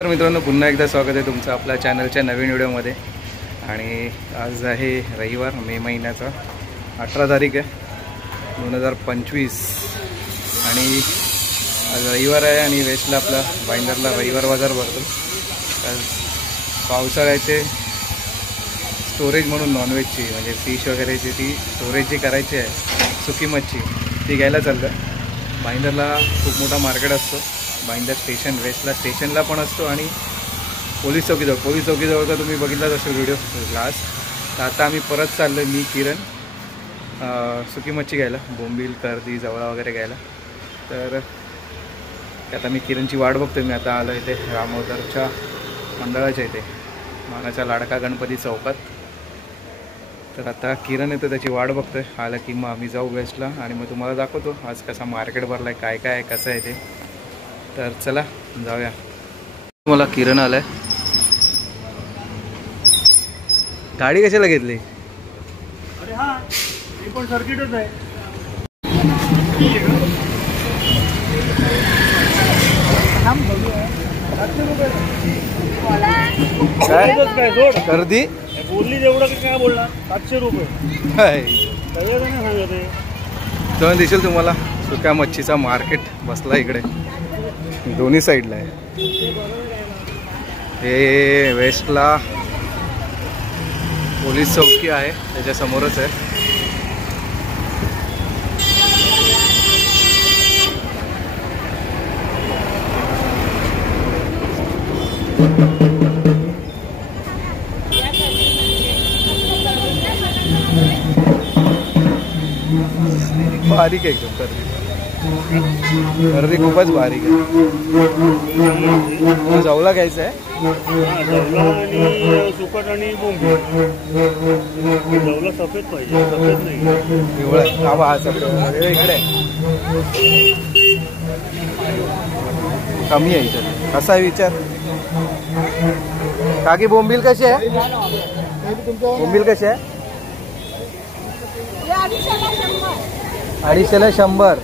तर मित्रांनो पुन्हा एकदा स्वागत आहे तुमचं आपल्या चॅनलच्या नवीन व्हिडिओमध्ये। आणि आज आहे रविवार, मे महिन्याचा 18 तारीख आहे 2025 आणि आज रविवार आहे आणि वेस्टला आपला भाईंदरला रविवार बाजार भरतो। आज पावसाळ्याचे स्टोरेज म्हणून नॉनव्हेजची म्हणजे फिश वगैरेची ती स्टोरेज जी करायची आहे सुकी मच्छी ती घ्यायला चाललं। भाईंदरला खूप मोठा मार्केट असतो, भाईंदर स्टेशन वेस्टला स्टेशनला पण असतो आणि पोलीस चौकीजवळ तर तुम्ही बघितलाच असेल व्हिडिओ लास्ट। तर आता आम्ही परत चाललो मी किरण सुकी मच्छी घ्यायला, बोंबील कर्दी जवळा वगैरे घ्यायला। तर आता मी किरणची वाट बघतोय। मी आता आलो इथे रामोदरच्या मंडळाच्या इथे मानाच्या लाडका गणपती चौकात। तर आता किरण येतो त्याची वाट बघतोय, आलं की मग आम्ही जाऊ वेस्टला आणि मग तुम्हाला दाखवतो आज कसा मार्केट भरला आहे, काय काय आहे, कसं आहे ते। तर चला जाऊया। मला किरण आलाय, गाडी कशाला घेतली? अरे हा हे पण सर्किटच आहे। काय गर्दी बोलली तेवढं काय बोलला 700 रुपये सगळं नाही सांगते। तर दिसेल तुम्हाला सुक्या मच्छीचा मार्केट बसला इकडे दोन्ही साईडला आहे। हे वेस्टला पोलीस चौकी आहे त्याच्या समोरच आहे। बारीक आहे एकदम गर्दी खूपच बारीक आहे। जवला घ्यायचं आहे, जवला आणि सुकट आणि बोंबील। जवला सफेद पाहिजे, सफेद नाही पिवळा हा सफेद इकडे कमी आहे इथे। कसा आहे विचार काकी? बोंबील कशी आहे? बोंबील कशी आहे? 250ला 100।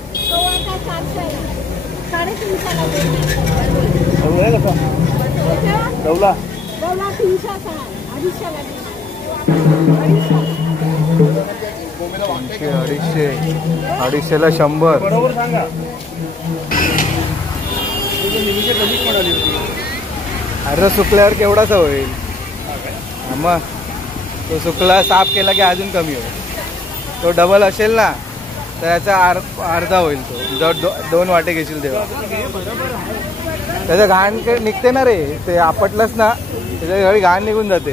जवला 250ला 100 बरोबर सांगा। अरे सुकल्यावर केवढासा होईल? मग तो सुकला साफ केला की अजून कमी होईल। तो डबल असेल ना तर याचा अर्धा होईल। तो जर 2 वाटे घेशील तेव्हा त्याचं घाण निघते ना रे, ते आपटलंच ना त्याच्या घरी घाण निघून जाते।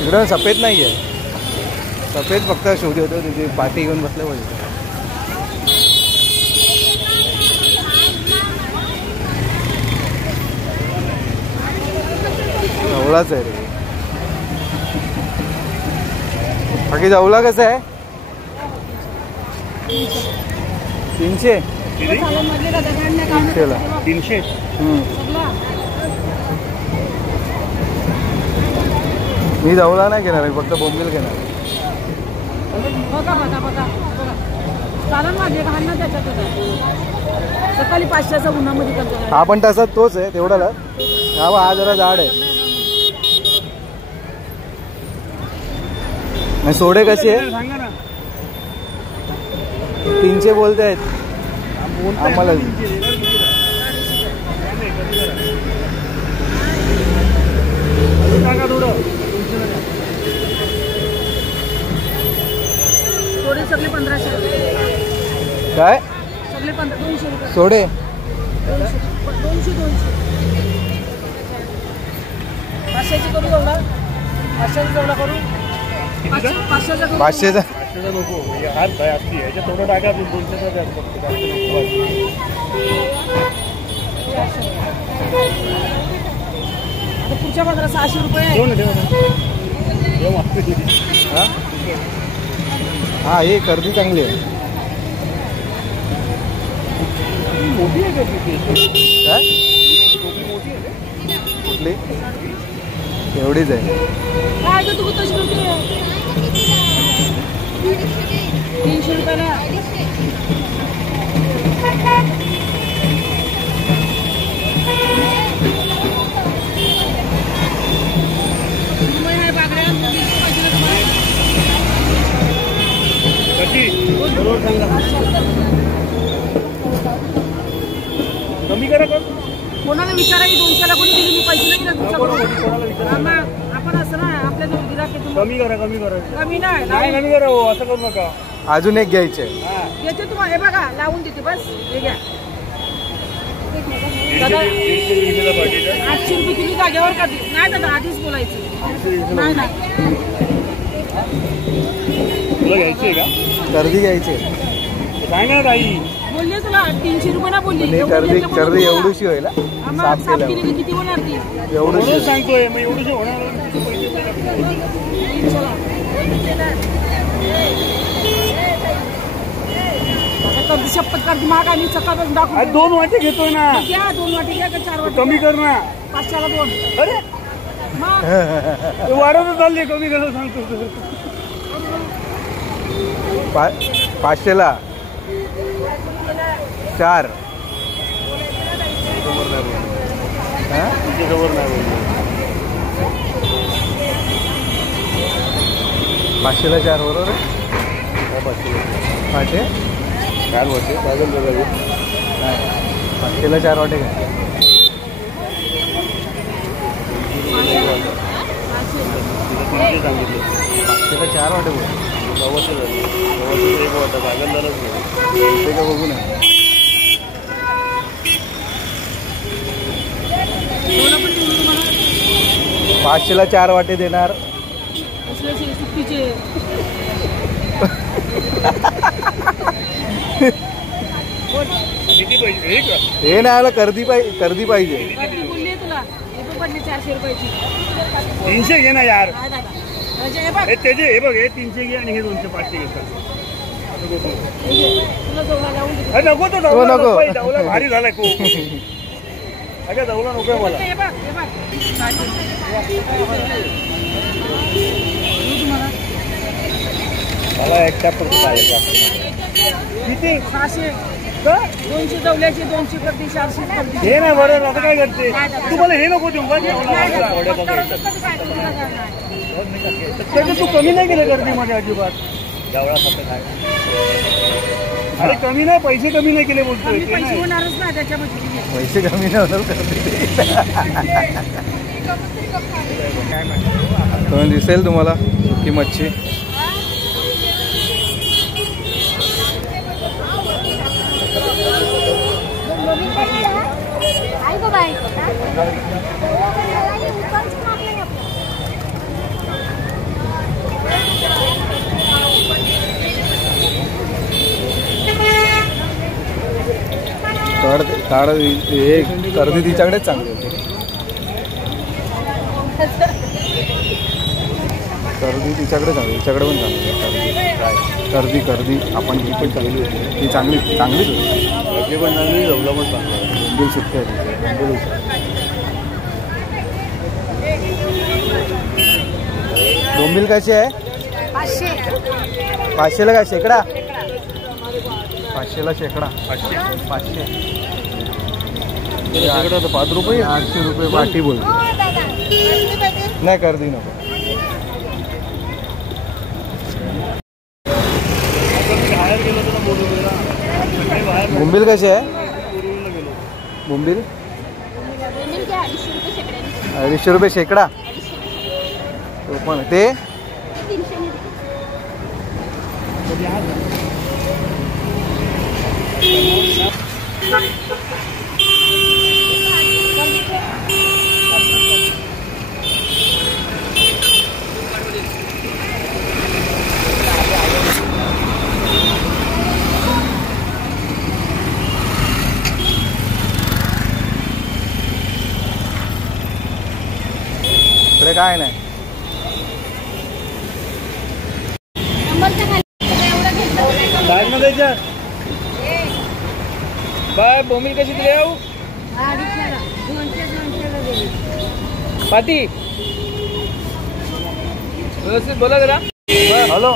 इकडं सफेद नाही आहे, सफेद फक्त शोध होतो तिथे पाठी घेऊन बसले पाहिजे। जवळाच आहे रे बाकी। जवला कसं आहे? 300 300ला 300। मी जवला नाही घेणार, मी फक्त बोंबील घेणार। सकाळी 500चा उन्हामध्ये करतो हा पण तसा तोच आहे तेवढाला। हा जरा जाड आहे। सोडे कशी आहे? 300 बोलते आहेत आम्हाला। सोडे सगळे 1500 काय? सगळे 200 रुपये सोडे 200 500ची करू जवळा, 500ची जवळा करू 500चा नको हात भाई असती ह्याच्या थोडं टाका 200चा द्या फक्त। पुढच्या बाजारात 600 रुपये। हा हे कर्दी चांगली आहे। मोठी आहे का? काय कुठली? एवढीच आहे। काय तू कशी करते? 300 रुपयाला बरोबर सांगा. कमी करा का? कोणाला विचारायची 200ला कोणी दिली मी पैसे नाही ना कोणाला तुमच्याकडून. विचारा. आपण असं ना आपल्या जो गिराक कमी करा कमी करा. कमी नाही नाही कमी करा हो, असं करू नका. अजून एक घ्यायचे. हा येते तुम्हाला. हे बघा लावून देते बस. हे घ्या. 120 पाटील 800 रुपये तुम्ही जागेवर का नाही दादा आधीच बोलायचं नाही ना. तुला घ्यायची का? कर्दी घ्यायचे. काय ना ताई बोलले तुला 300 रुपये ना बोलली. कर्दी एवढीशी होईल हा? साफ साफ केल्यावर केली किती होणार ती. एवढीशी. बरोबर सांगतोय मग एवढं होणार. कर्दी शपथ कर्दी महाग आणि सकाळपासून दाखवून 2 वाटे घेतोय ना. घ्या 2 वाटी घ्या का 4 वाटी कमी कर ना. 500ला 2. अरे मग ते वाढवत चालले. कमी करायला सांगतो. 500ला 4. तुमच्याजवळ नाही 500ला 4 बरोबर. 500 4 वाटे काय झालं? 500ला 4 वाटे काय? सांगितलं 500ला 4 वाटे बोल. एक वाटा जागा झालंच नाही. ते का बघू ना. 500ला 4 वाटे देणार. चुकीचे किती पैसे? हे का? हे नाही आलं. कर्दी पाहिजे. बोलली तुला. हे पण पडले 400 रुपयाची. 300 घे ना यार. काय दादा हे बघ. हे त्याचे हे बघ. हे 300 घे आणि हे 200 500 घेतात. असं करतो. हे घे. तुला जवळ लावून देते. अरे नको तो हो, जाऊला नको. नको. जाऊला भारी झालाय खूप. अगं जाऊला नको मला. हे बघ हे बघ. मला एकटा किती? 600 200 जवल्याचे 200 करते 400 करते. हे ना बरं आता काय करते तुम्हाला हे नको देऊ का? त्याचं तू कमी नाही केलं गर्दीमध्ये अजिबात. अरे कमी नाही. पैसे कमी नाही केले बोलतोय. कमी पैसे होणारच ना त्याच्यामध्ये. पैसे कमी नाही होणार. कर्दी दिसेल तुम्हाला सुकी मच्छी. ताड हे कर्दी तिच्याकडेच चांगली होती. कर्दी तिच्याकडे चांगली. तिच्याकडे पण चांगली कर्दी आपण ही पण चांगली होती. ती चांगलीच होती. पण चांगली जवळ पण चांगलं. बोंबील सुट्टी आहे. बोंबील कशी आहे? 500ला काय शेकडा? 500ला शेकडा. 500 तर 5 रुपये 800 रुपये वाटी बोल. नाही कर्दी नको. बाहेर गेलो तर बोलू. बोंबील कशी आहे? बोंबील 250 रुपये शेकडा. तो पण ते इकडे काय नाही. बॅग न द्यायच्या बाय. बोंबील कशी दिली येऊ पाटी? व्यवस्थित बोला जरा. हॅलो.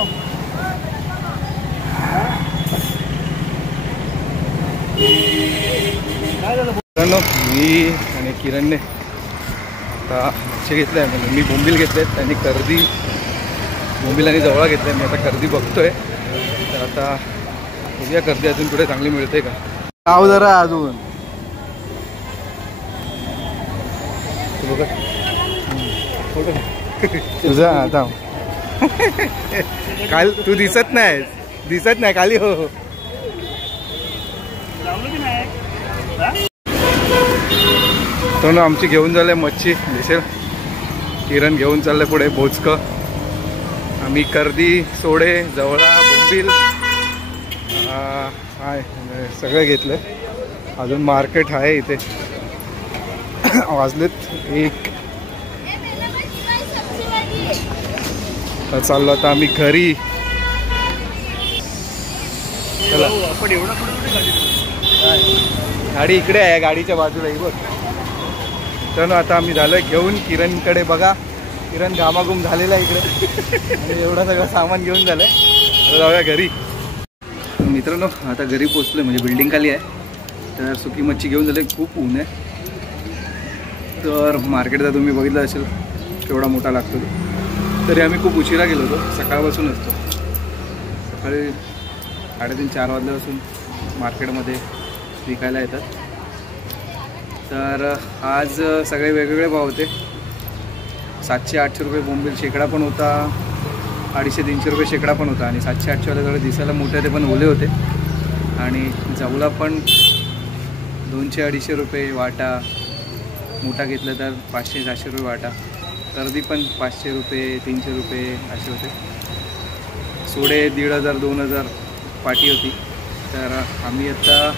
काय झालं? मित्रांनो मी आणि किरणने आता मच्छी घेतलं आहे. म्हणजे मी बोंबील घेतले आहेत. त्यांनी कर्दी बोंबील आणि जवळा घेतला आहे. मी आता कर्दी बघतोय. तर आता बघूया गर्दी अजून कुठे चांगली मिळते का. नाव जरा अजून तुझा आता काल तू दिसत नाही खाली. हो तो ना आमची घेऊन झाले मच्छी दिसेल. किरण घेऊन चाललंय पुढे बोचकं. आम्ही कर्दी, सोडे, जवळा, बोंबील आहे सगळे घेतले. अजून मार्केट आहे इथे. वाजलेत 1. चाललो आता आम्ही घरी. चला आपण एवढा गाडी इकडे आहे, गाडीच्या बाजूला ही बघ. तर आता आम्ही झालोय घेऊन किरणकडे. बघा किरण घामाघूम झालेला आहे इकडे आणि एवढं सगळं सामान घेऊन झालंय. तर जाऊया घरी. मित्रांनो आता घरी पोचलोय, म्हणजे बिल्डिंग खाली आहे. तर सुकी मच्छी घेऊन झाले. खूप ऊन आहे. तर मार्केटचा तुम्ही बघितलं असेल केवढा मोठा लागतो तो. तरी आम्ही खूप उशिरा गेलो होतो. सकाळपासून असतो. सकाळी 3:30-4 वाजल्यापासून मार्केटमध्ये विकायला येतात. तर आज सगळे वेगवेगळे भाव होते. 700-800 रुपये बोंबील शेकडा पण होता. 250-300 रुपये शेकडा पण होता. आणि 700-800 वाले थोडे दिसायला मोठे ते पण ओले होते. आणि जवला पण 200-250 रुपये वाटा. मोठा घेतला तर 500-700 रुपये वाटा. कर्दी पण 500 रुपये 300 रुपये असे होते. सोडे 1500-2000 पाटी होती. तर आम्ही आता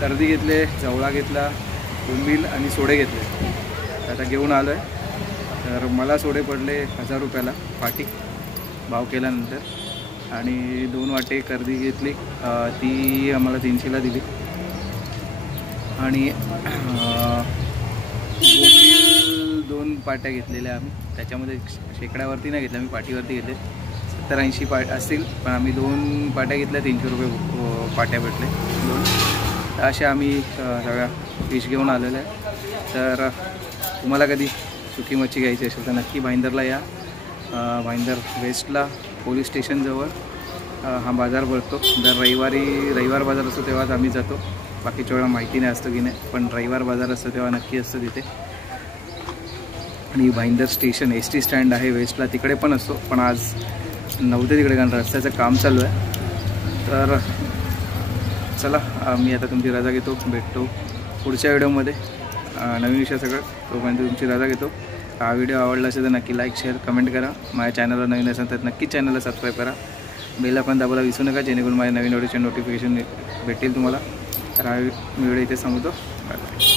कर्दी घेतले, जवळा घेतला, बोंबील आणि सोडे घेतले. आता घेऊन आलो आहे. तर मला सोडे पडले 1000 रुपयाला पाटी भाव केल्यानंतर. आणि 2 वाटे कर्दी घेतली, ती आम्हाला 300ला दिली. आणि बोंबील 2 पाट्या घेतलेल्या आम्ही. त्याच्यामध्ये शेकड्यावरती नाही घेतल्या, आम्ही पाटीवरती घेतले. 70-80 असतील, पण आम्ही 2 पाट्या घेतल्या. 300 रुपये पाट्या भेटले 2. तर अशा आम्ही सगळ्या फिश घेऊन आलेल्या आहे. तर तुम्हाला कधी सुकी मच्छी घ्यायची असेल तर नक्की भाईंदरला या. भाईंदर वेस्टला पोलीस स्टेशनजवळ हा बाजार भरतो. दर रविवार बाजार असतो तेव्हाच आम्ही जातो. बाकीच्या वेळा माहिती नाही असतं की नाही, पण रविवार बाजार असतो तेव्हा नक्की असतं तिथे. आणि भाईंदर स्टेशन ST स्टँड आहे वेस्टला, तिकडे पण असतो. पण आज नव्हते तिकडे कारण रस्त्याचं काम चालू आहे. तर चला मी आता तुमची रजा घेतो. भेटतो पुढच्या व्हिडिओमध्ये नवीन विषय सगळं. तोपर्यंत तुमची रजा घेतो. हा व्हिडिओ आवडला असेल तर नक्की लाईक शेअर कमेंट करा. माझ्या चॅनलवर नवीन असेल तर नक्की चॅनलला सबस्क्राईब करा. बेल पण दाबायला विसरू नका, जेणेकरून माझ्या नवीन व्हिडिओचे नोटिफिकेशन भेटेल तुम्हाला. तर हा व्हिडिओ इथे सांगतो. Bye bye.